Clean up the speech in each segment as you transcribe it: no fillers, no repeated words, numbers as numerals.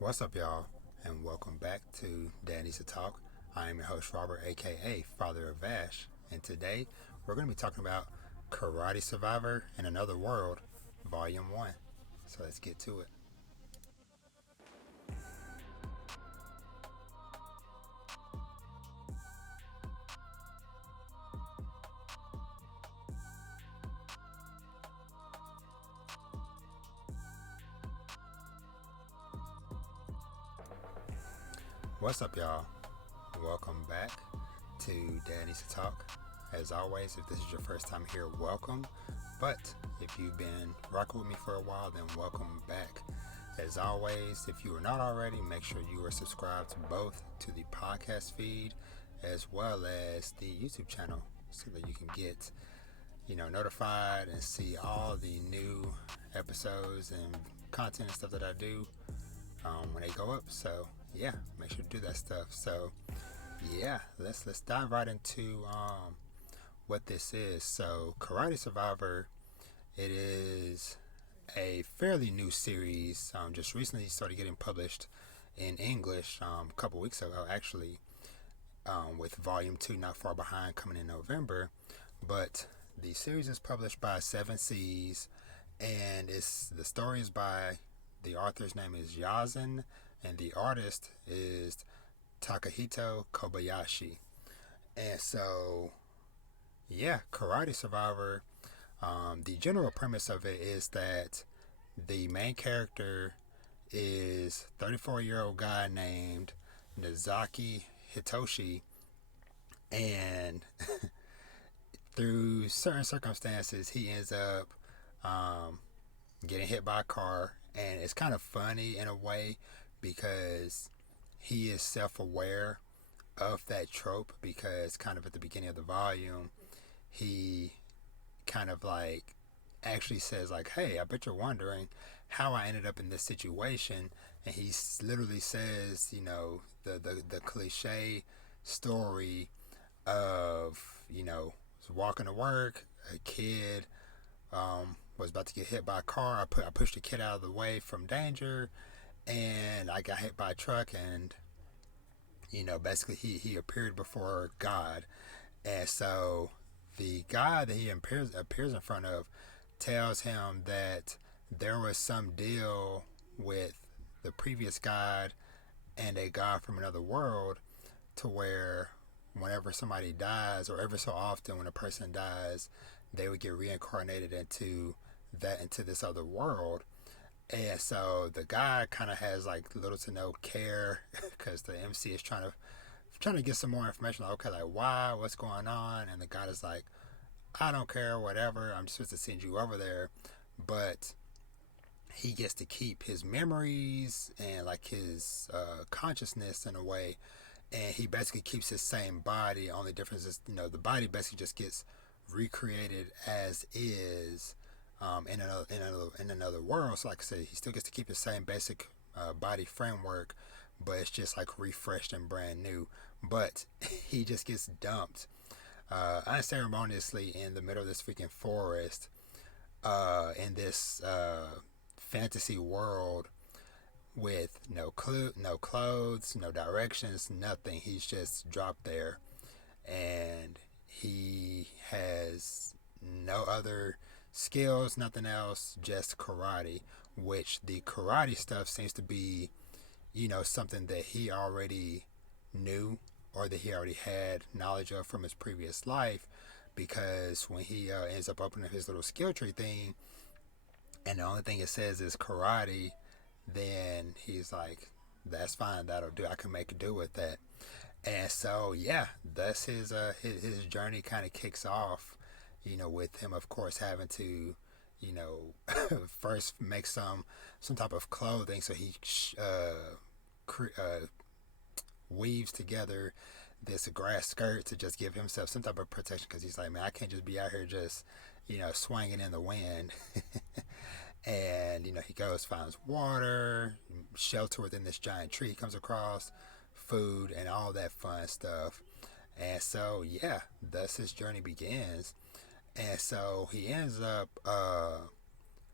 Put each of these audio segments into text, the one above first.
What's up, y'all, and welcome back to Dad Needs to Talk. I am your host, Robert, aka Father of Vash, and today we're going to be talking about Karate Survivor in Another World, Volume 1. So let's get to it. What's up, y'all? Welcome back to Dad Needs to Talk. As always, if this is your first time here, welcome. But if you've been rocking with me for a while, then welcome back. As always, if you are not already, make sure you are subscribed to both to the podcast feed as well as the YouTube channel so that you can get, notified and see all the new episodes and content and stuff that I do when they go up. So yeah, make sure to do that stuff. So yeah, let's dive right into what this is. So Karate Survivor, it is a fairly new series. Just recently started getting published in English a couple weeks ago, actually, with Volume 2 not far behind coming in November. But the series is published by Seven Seas, and the story is by the author's name is Yazan, and the artist is Takahito Kobayashi. And so, yeah, Karate Survivor. The general premise of it is that the main character is 34-year-old guy named Nozaki Hitoshi, and through certain circumstances, he ends up getting hit by a car, and it's kind of funny in a way because he is self-aware of that trope, because kind of at the beginning of the volume, he kind of like actually says like, hey, I bet you're wondering how I ended up in this situation. And he literally says, the cliche story of, was walking to work, a kid was about to get hit by a car. I pushed the kid out of the way from danger, and I got hit by a truck, and basically he appeared before God. And so the God that he appears in front of tells him that there was some deal with the previous God and a God from another world, to where whenever somebody dies, or ever so often when a person dies, they would get reincarnated into this other world. And so the guy kind of has like little to no care because the MC is trying to get some more information. Like, okay, like why, what's going on? And the guy is like, I don't care, whatever. I'm just supposed to send you over there. But he gets to keep his memories and like his consciousness in a way. And he basically keeps his same body. Only difference is, the body basically just gets recreated as is in another world. So like I said, he still gets to keep the same basic body framework, but it's just like refreshed and brand new. But he just gets dumped unceremoniously in the middle of this freaking forest, in this fantasy world with no clothes, no directions, nothing. He's just dropped there, and he has no other skills, nothing else, just karate, which the karate stuff seems to be, something that he already knew, or that he already had knowledge of from his previous life, because when he ends up opening his little skill tree thing, and the only thing it says is karate, then he's like, that's fine, that'll do, I can make a do with that. And so yeah, thus his journey kind of kicks off, with him of course having to, first make some type of clothing. So he weaves together this grass skirt to just give himself some type of protection, because he's like, man, I can't just be out here just, swinging in the wind. And he goes, finds water, shelter within this giant tree he comes across, food, and all that fun stuff. And so yeah, thus his journey begins. And so he ends up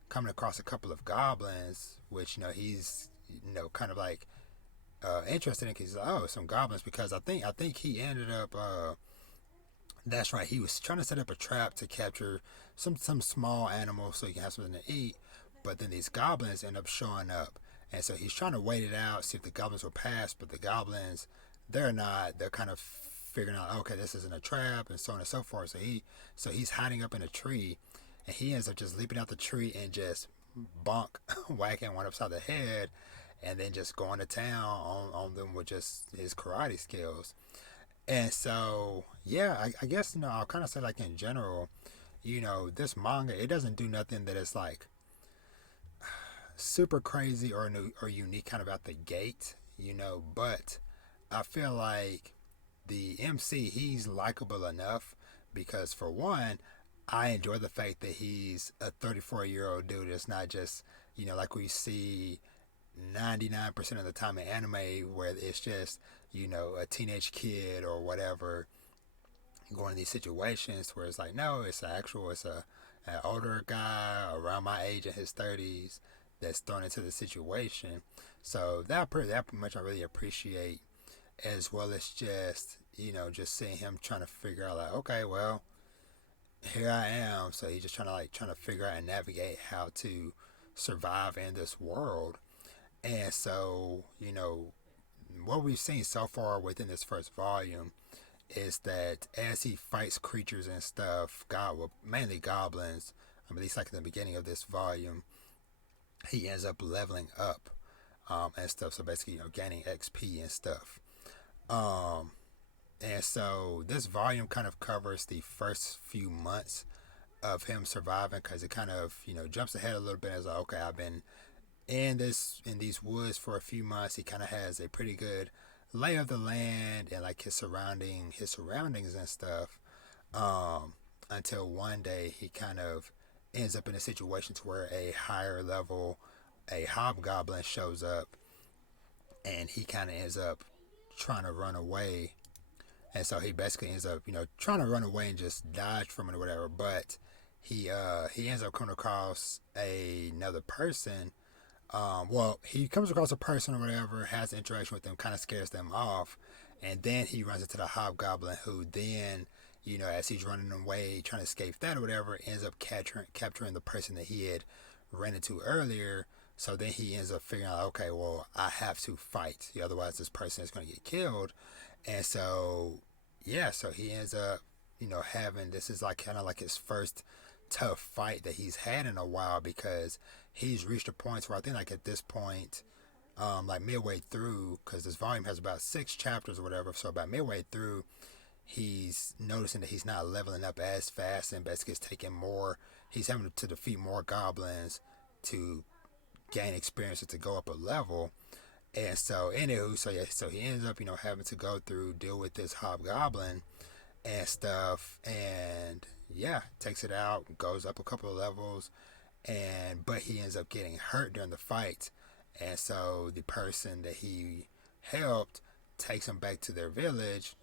coming across a couple of goblins, which he's kind of like interested in, because he's like, oh, some goblins, because I think he ended up that's right, he was trying to set up a trap to capture some small animal so he can have something to eat, but then these goblins end up showing up, and so he's trying to wait it out, see if the goblins will pass, but the goblins, they're not, they're kind of figuring out, okay, this isn't a trap, and so on and so forth. So he's hiding up in a tree, and he ends up just leaping out the tree and just bonk whacking one upside the head, and then just going to town on them with just his karate skills. And so, yeah, I guess, I'll kind of say, like, in general, this manga, it doesn't do nothing that is like super crazy or new or unique kind of out the gate, but I feel like the MC, he's likable enough because, for one, I enjoy the fact that he's a 34-year-old dude. It's not just, like we see 99% of the time in anime where it's just, a teenage kid or whatever going in these situations where it's like, no, it's an older guy around my age in his 30s that's thrown into the situation. So that much I really appreciate, as well as just, just seeing him trying to figure out, like, okay, well, here I am. So he's just trying to figure out and navigate how to survive in this world. And so, what we've seen so far within this first volume is that as he fights creatures and stuff, well, mainly goblins, at least like in the beginning of this volume, he ends up leveling up and stuff. So basically, gaining XP and stuff. And so this volume kind of covers the first few months of him surviving, because it kind of, jumps ahead a little bit as like, okay, I've been in these woods for a few months. He kind of has a pretty good lay of the land and like his surroundings and stuff, until one day he kind of ends up in a situation to where a higher level, a hobgoblin shows up, and he kind of ends up trying to run away. And so he basically ends up, trying to run away and just dodge from it or whatever. But he ends up coming across another person. Well, he comes across a person or whatever, has an interaction with them, kind of scares them off, and then he runs into the hobgoblin, who then, as he's running away, trying to escape that or whatever, ends up capturing the person that he had ran into earlier. So then he ends up figuring out, okay, well, I have to fight, otherwise this person is going to get killed. And so, yeah, so he ends up, having, this is like kind of like his first tough fight that he's had in a while, because he's reached a point where I think like at this point, like midway through, because this volume has about 6 chapters or whatever, so about midway through, he's noticing that he's not leveling up as fast, and basically it's taking more, he's having to defeat more goblins to gain experience to go up a level. And so, anywho, so he ends up, having to go through, deal with this hobgoblin and stuff, and yeah, takes it out, goes up a couple of levels, but he ends up getting hurt during the fight, and so the person that he helped takes him back to their village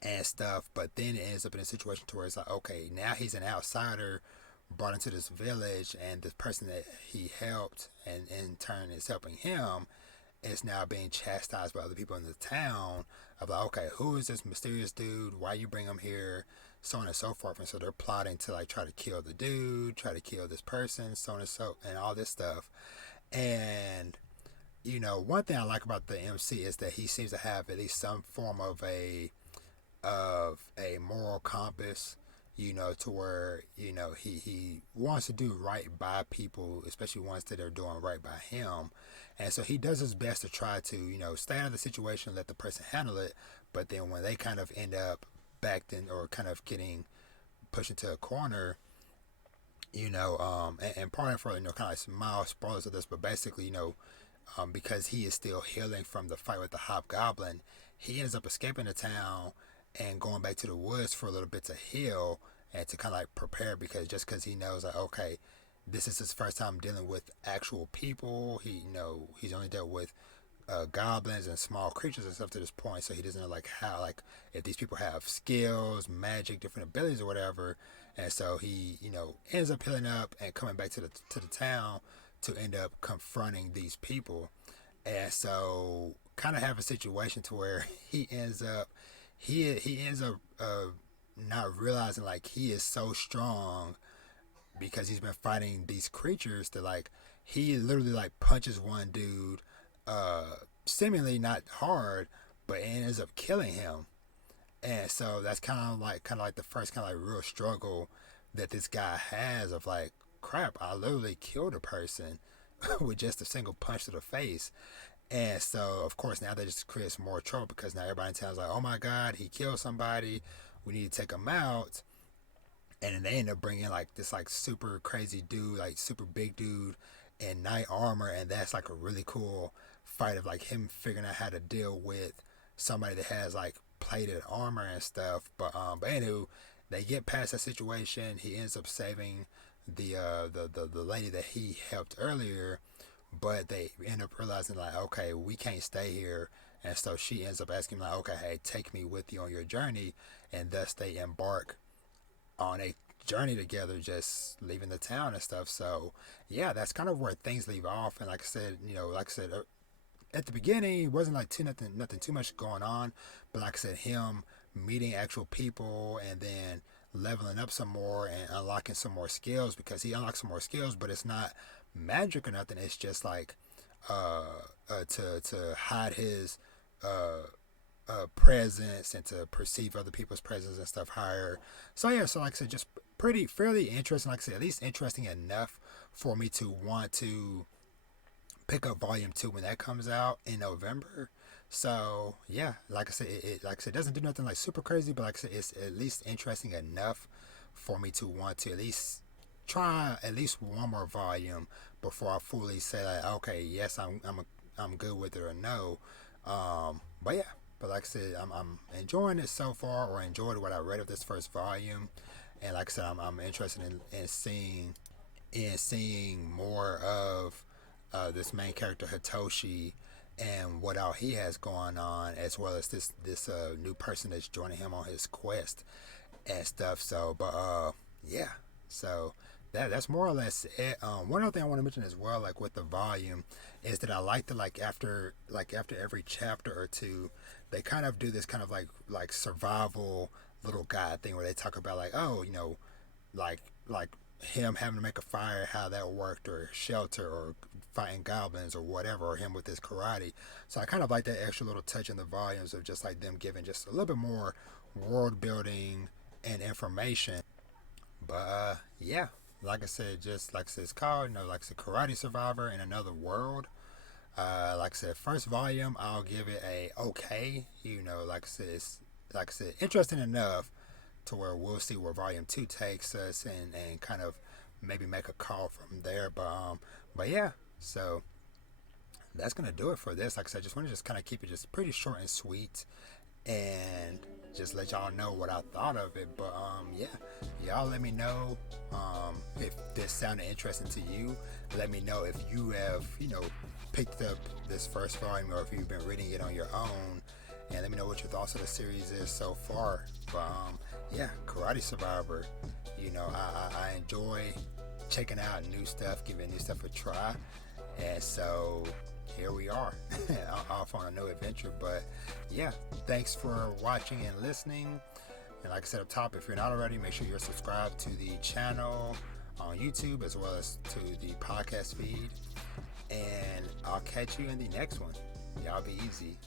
and stuff, but then it ends up in a situation to where it's like, okay, now he's an outsider brought into this village, and the person that he helped and in turn is helping him is now being chastised by other people in the town of like, okay, who is this mysterious dude? Why you bring him here? So on and so forth. And so they're plotting to like try to kill the dude, try to kill this person, so on and all this stuff. And one thing I like about the MC is that he seems to have at least some form of a moral compass, to where, he wants to do right by people, especially ones that are doing right by him. And so he does his best to try to, stay out of the situation, let the person handle it. But then when they kind of end up backed in or kind of getting pushed into a corner, and pardon for, kind of like mild spoilers of this, but basically, because he is still healing from the fight with the hobgoblin, he ends up escaping the town and going back to the woods for a little bit to heal and to kind of like prepare, because he knows like, okay, this is his first time dealing with actual people. He's only dealt with goblins and small creatures and stuff to this point, so he doesn't know like how, like, if these people have skills, magic, different abilities or whatever. And so he ends up healing up and coming back to the town to end up confronting these people. And so kind of have a situation to where he ends up not realizing like he is so strong because he's been fighting these creatures that like he literally like punches one dude uh seemingly not hard, but ends up killing him. And so that's kind of like the first kind of like real struggle that this guy has of like, crap, I literally killed a person with just a single punch to the face. And so of course now that just creates more trouble because now everybody in town's like, oh my god, he killed somebody, we need to take him out. And then they end up bringing like this like super crazy dude, like super big dude in knight armor, and that's like a really cool fight of like him figuring out how to deal with somebody that has like plated armor and stuff. But anywho, they get past that situation. He ends up saving the lady that he helped earlier, but they end up realizing like, okay, we can't stay here. And so she ends up asking like, okay, hey, take me with you on your journey. And thus they embark on a journey together, just leaving the town and stuff. So yeah, that's kind of where things leave off. And like I said, at the beginning, it wasn't like nothing too much going on. But like I said, him meeting actual people and then leveling up some more and unlocking some more skills, because he unlocks some more skills, but it's not magic or nothing. It's just like to hide his presence and to perceive other people's presence and stuff higher. So yeah, so like I said, just fairly interesting. Like I said, at least interesting enough for me to want to pick up volume 2 when that comes out in November. So yeah, like I said, it doesn't do nothing like super crazy, but like I said, it's at least interesting enough for me to want to at least try at least one more volume before I fully say like, okay, yes, I'm good with it or no. But yeah, but like I said, I'm enjoying it so far, or enjoyed what I read of this first volume, and like I said, I'm interested in seeing more of this main character Hitoshi and what all he has going on, as well as this new person that's joining him on his quest and stuff. So, but yeah, so that's more or less it. One other thing I want to mention as well, like with the volume, is that I like to after every chapter or two, they kind of do this kind of like survival little guide thing where they talk about like, oh, like him having to make a fire, how that worked, or shelter, or fighting goblins, or whatever, or him with his karate. So I kind of like that extra little touch in the volumes of just like them giving just a little bit more world building and information. But yeah, like I said, just like I said, it's called, like I said, Karate Survivor in Another World. Like I said, first volume, I'll give it a okay. Like I said, interesting enough to where we'll see where volume 2 takes us, and kind of maybe make a call from there. But yeah, so that's gonna do it for this. Like I said, I just want to just kind of keep it just pretty short and sweet, and just let y'all know what I thought of it. But yeah, y'all let me know if this sounded interesting to you. Let me know if you have picked up this first volume, or if you've been reading it on your own, and let me know what your thoughts of the series is so far. But yeah, Karate Survivor, I enjoy checking out new stuff, giving new stuff a try, and so here we are off on a new adventure. But yeah, thanks for watching and listening. And like I said up top, if you're not already, make sure you're subscribed to the channel on YouTube as well as to the podcast feed. And I'll catch you in the next one. Y'all be easy.